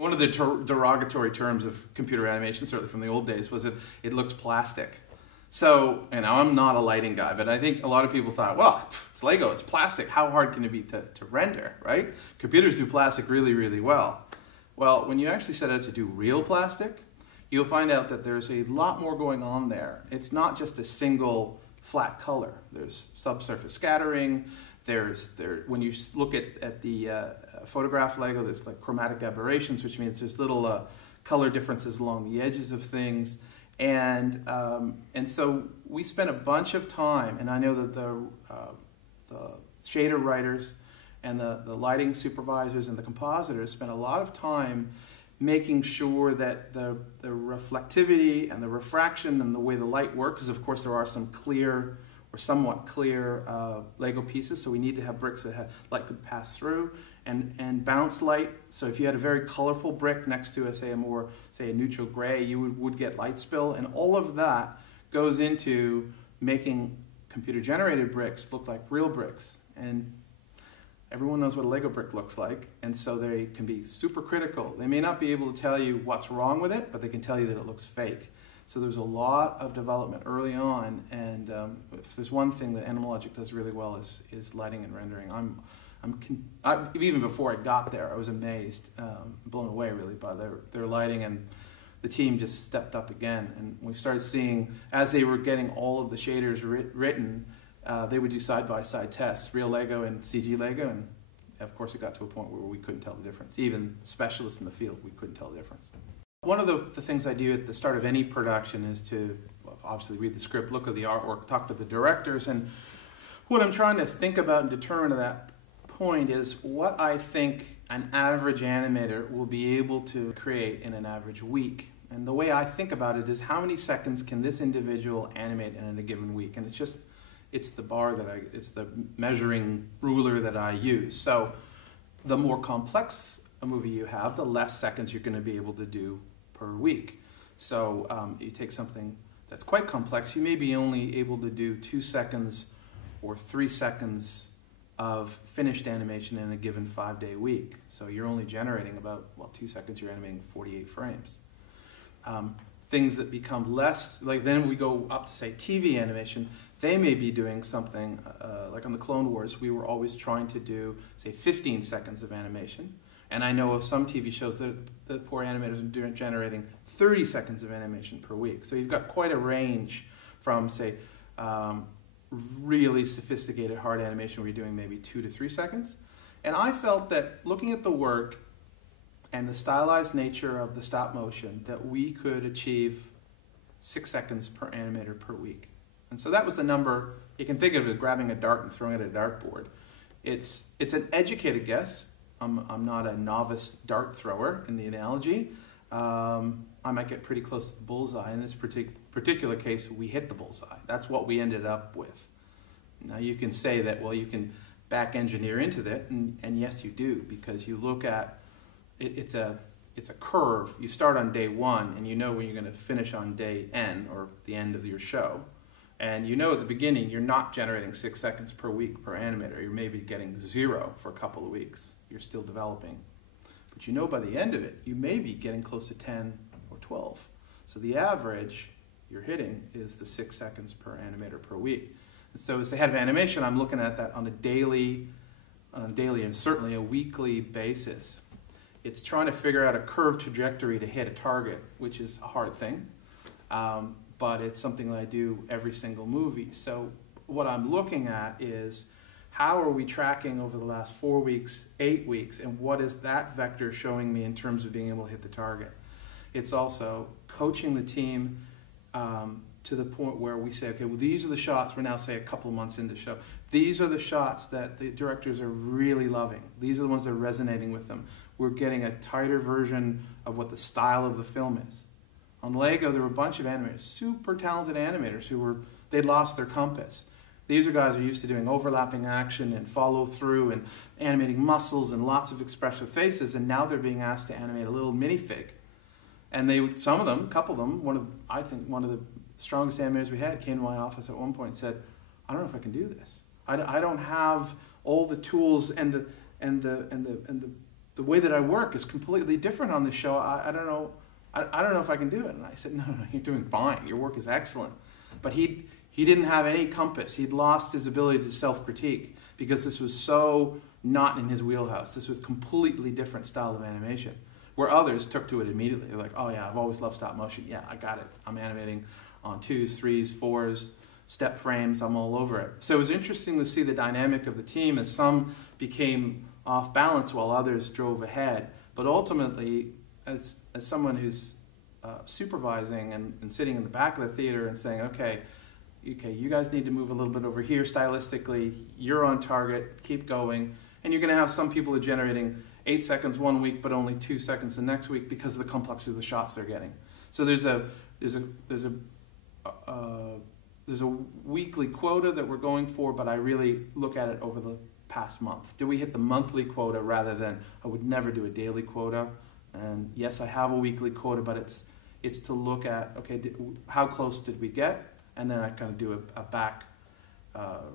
One of the derogatory terms of computer animation, certainly from the old days, was it looks plastic. So, and I'm not a lighting guy, but I think a lot of people thought, well, it's Lego, it's plastic. How hard can it be to render, right? Computers do plastic really, really well. Well, when you actually set out to do real plastic, you'll find out that there's a lot more going on there. It's not just a single flat color. There's subsurface scattering. When you look at the photograph Lego, there's like chromatic aberrations, which means there's little color differences along the edges of things. And so we spent a bunch of time, and I know that the shader writers and the lighting supervisors and the compositors spent a lot of time making sure that the reflectivity and the refraction and the way the light works, because of course there are some clear or somewhat clear Lego pieces, so we need to have bricks that light could pass through, and bounce light. So if you had a very colorful brick next to a neutral gray, you would get light spill, and all of that goes into making computer generated bricks look like real bricks. And everyone knows what a Lego brick looks like, and so they can be super critical. They may not be able to tell you what's wrong with it, but they can tell you that it looks fake. So there's a lot of development early on, and if there's one thing that Animalogic does really well is lighting and rendering. Even before I got there, I was amazed, blown away really by their lighting, and the team just stepped up again. And we started seeing, as they were getting all of the shaders written, they would do side-by-side tests, real Lego and CG Lego, and of course it got to a point where we couldn't tell the difference. Even specialists in the field, we couldn't tell the difference. One of the things I do at the start of any production is to obviously read the script, look at the artwork, talk to the directors, and what I'm trying to think about and determine at that point is what I think an average animator will be able to create in an average week. And the way I think about it is how many seconds can this individual animate in a given week? And it's the bar it's the measuring ruler that I use. So the more complex a movie you have, the less seconds you're going to be able to do per week. So you take something that's quite complex, you may be only able to do 2 seconds or 3 seconds of finished animation in a given 5-day week. So you're only generating about, 2 seconds, you're animating 48 frames. Things that become less, like then we go up to say TV animation, they may be doing something, like on the Clone Wars, we were always trying to do, say, 15 seconds of animation. And I know of some TV shows that the poor animators are generating 30 seconds of animation per week. So you've got quite a range from, say, really sophisticated hard animation where you're doing maybe 2 to 3 seconds. And I felt that looking at the work and the stylized nature of the stop motion, that we could achieve 6 seconds per animator per week. And so that was the number. You can think of it as grabbing a dart and throwing it at a dartboard. It's an educated guess. I'm not a novice dart thrower in the analogy. I might get pretty close to the bullseye. In this particular case, we hit the bullseye. That's what we ended up with. Now you can say that, well, you can back engineer into that, and yes, you do, because you look at it's a curve. You start on day 1, and you know when you're going to finish on day N, or the end of your show. And you know at the beginning you're not generating 6 seconds per week per animator. You're maybe getting 0 for a couple of weeks. You're still developing. But you know by the end of it, you may be getting close to 10 or 12. So the average you're hitting is the 6 seconds per animator per week. And so as the head of animation, I'm looking at that on a daily and certainly a weekly basis. It's trying to figure out a curved trajectory to hit a target, which is a hard thing. But it's something that I do every single movie. So what I'm looking at is how are we tracking over the last 4 weeks, 8 weeks, and what is that vector showing me in terms of being able to hit the target? It's also coaching the team to the point where we say, okay, well, these are the shots, we're now, say, a couple of months into the show. These are the shots that the directors are really loving. These are the ones that are resonating with them. We're getting a tighter version of what the style of the film is. On Lego, there were a bunch of animators, super talented animators they'd lost their compass. These are guys who are used to doing overlapping action and follow through and animating muscles and lots of expressive faces, and now they're being asked to animate a little minifig. And some of them, a couple of them, I think one of the strongest animators we had came to my office at one point and said, I don't know if I can do this. I don't have all the tools and the the way that I work is completely different on this show. I don't know. I don't know if I can do it. And I said, no, you're doing fine. Your work is excellent. But he didn't have any compass. He'd lost his ability to self-critique because this was so not in his wheelhouse. This was completely different style of animation, where others took to it immediately. They're like, oh yeah, I've always loved stop motion. Yeah, I got it. I'm animating on 2s, 3s, 4s, step frames. I'm all over it. So it was interesting to see the dynamic of the team as some became off balance while others drove ahead. But ultimately, as someone who's supervising and sitting in the back of the theater and saying, okay, you guys need to move a little bit over here stylistically, you're on target, keep going, and you're going to have some people who are generating 8 seconds one week but only 2 seconds the next week because of the complexity of the shots they're getting. So there's a weekly quota that we're going for, but I really look at it over the past month. Do we hit the monthly quota rather than, I would never do a daily quota. And yes, I have a weekly quota, but it's to look at, okay, how close did we get? And then I kind of do a back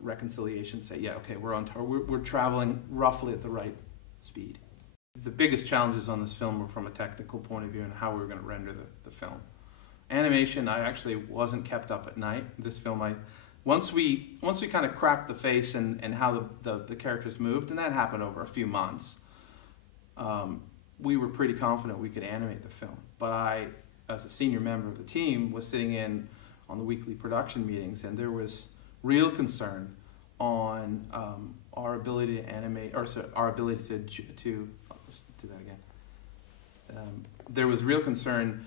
reconciliation, say, yeah, okay, we're on target. We're traveling roughly at the right speed. The biggest challenges on this film were from a technical point of view and how we were going to render the film. Animation, I actually wasn't kept up at night. This film, once we kind of cracked the face and how the characters moved, and that happened over a few months, we were pretty confident we could animate the film. But I, as a senior member of the team, was sitting in on the weekly production meetings, and there was real concern on our ability to animate, or sorry, our ability to let's do that again. There was real concern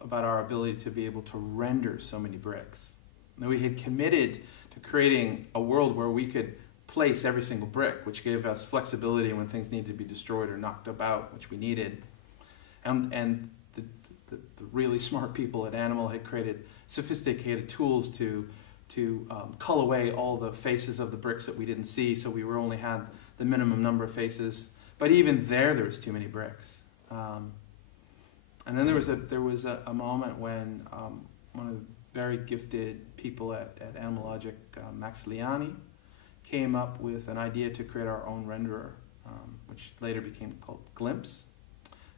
about our ability to be able to render so many bricks. Now, we had committed to creating a world where we could place every single brick, which gave us flexibility when things needed to be destroyed or knocked about, which we needed. And the really smart people at Animal had created sophisticated tools to cull away all the faces of the bricks that we didn't see, so we only had the minimum number of faces. But even there was too many bricks. And then there was a moment when one of the very gifted people at Animal Logic, Max Liani, came up with an idea to create our own renderer, which later became called Glimpse.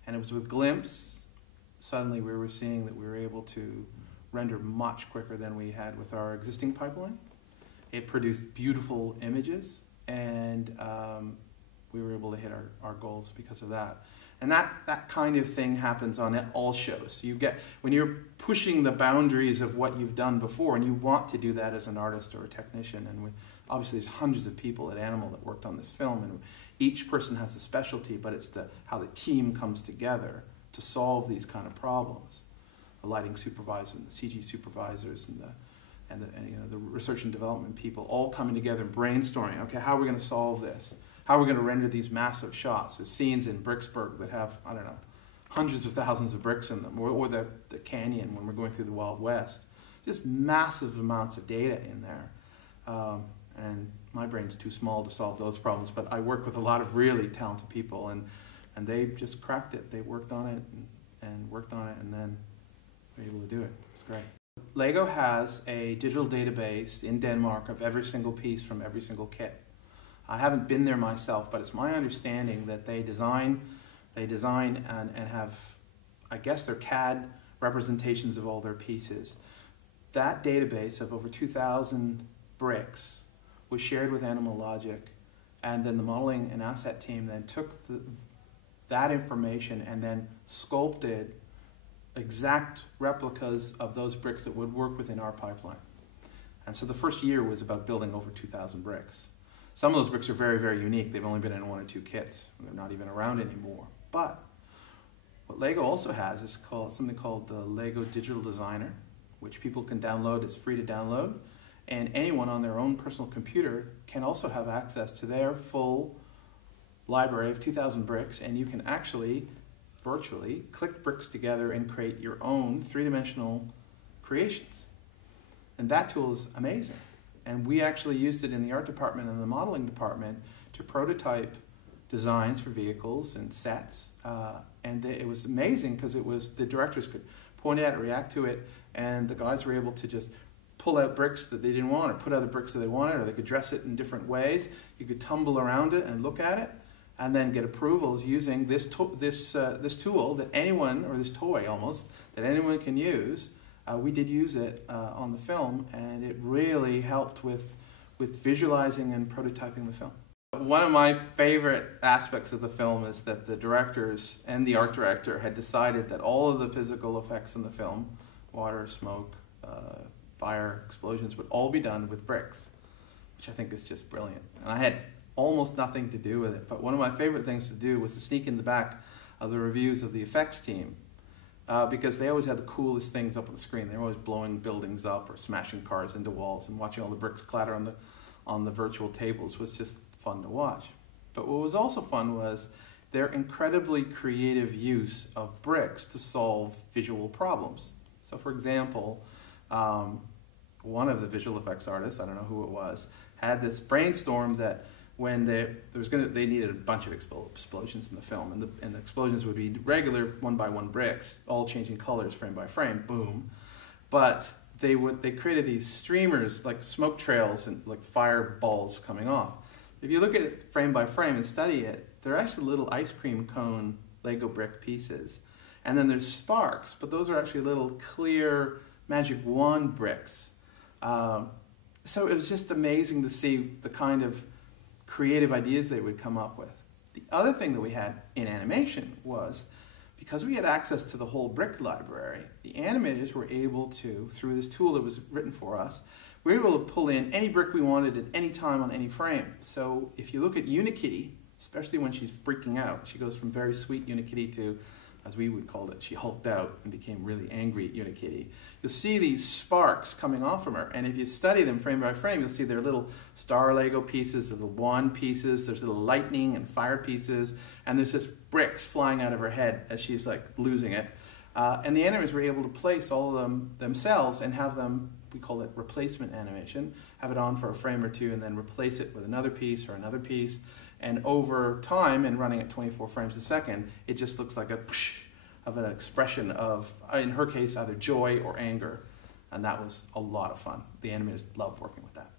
And it was with Glimpse, suddenly we were seeing that we were able to render much quicker than we had with our existing pipeline. It produced beautiful images, and we were able to hit our goals because of that. And that kind of thing happens on all shows. When you're pushing the boundaries of what you've done before, and you want to do that as an artist or a technician, and obviously there's hundreds of people at Animal that worked on this film, and each person has a specialty, but it's how the team comes together to solve these kind of problems. The lighting supervisor and the CG supervisors and the research and development people all coming together and brainstorming, okay, how are we going to solve this? How are we going to render these massive shots? There's scenes in Bricksburg that have, I don't know, hundreds of thousands of bricks in them, or the canyon when we're going through the Wild West. Just massive amounts of data in there. And my brain's too small to solve those problems, but I work with a lot of really talented people, and they just cracked it. They worked on it and worked on it, and then were able to do it. It's great. Lego has a digital database in Denmark of every single piece from every single kit. I haven't been there myself, but it's my understanding that they design and have, I guess, their CAD representations of all their pieces. That database of over 2,000 bricks was shared with Animal Logic, and then the modeling and asset team then took that information and then sculpted exact replicas of those bricks that would work within our pipeline. And so the first year was about building over 2,000 bricks. Some of those bricks are very, very unique. They've only been in 1 or 2 kits. They're not even around anymore. But what Lego also has is something called the Lego Digital Designer, which people can download. It's free to download. And anyone on their own personal computer can also have access to their full library of 2,000 bricks, and you can actually virtually click bricks together and create your own three-dimensional creations. And that tool is amazing. And we actually used it in the art department and the modeling department to prototype designs for vehicles and sets. And it was amazing because the directors could point at it, react to it, and the guys were able to just pull out bricks that they didn't want or put other bricks that they wanted, or they could dress it in different ways. You could tumble around it and look at it. and then get approvals using this tool that anyone, or this toy almost, that anyone can use. We did use it on the film, and it really helped with visualizing and prototyping the film. One of my favorite aspects of the film is that the directors and the art director had decided that all of the physical effects in the film, water, smoke, fire, explosions, would all be done with bricks, which I think is just brilliant. And I had almost nothing to do with it, but one of my favorite things to do was to sneak in the back of the reviews of the effects team, because they always had the coolest things up on the screen. They were always blowing buildings up or smashing cars into walls, and watching all the bricks clatter on the virtual tables was just fun to watch. But what was also fun was their incredibly creative use of bricks to solve visual problems. So for example, one of the visual effects artists, I don't know who it was, had this brainstorm that when they needed a bunch of explosions in the film, and the explosions would be regular one-by-one bricks, all changing colors frame by frame, boom. But they created these streamers, like smoke trails and like fireballs coming off. If you look at it frame by frame and study it, they're actually little ice cream cone Lego brick pieces. And then there's sparks, but those are actually little clear magic wand bricks. So it was just amazing to see the kind of creative ideas they would come up with. The other thing that we had in animation was, because we had access to the whole brick library, the animators were able to, through this tool that was written for us, we were able to pull in any brick we wanted at any time on any frame. So if you look at Unikitty, especially when she's freaking out, she goes from very sweet Unikitty to, as we would call it, she hulked out and became really angry at Unikitty. You'll see these sparks coming off from her, and if you study them frame by frame, you'll see there are little star Lego pieces, little wand pieces, there's little lightning and fire pieces, and there's just bricks flying out of her head as she's like losing it. And the animators were able to place all of them themselves and have them, we call it replacement animation, have it on for a frame or two and then replace it with another piece or another piece. And over time, and running at 24 frames a second, it just looks like a whoosh of an expression of, in her case, either joy or anger. And that was a lot of fun. The animators loved working with that.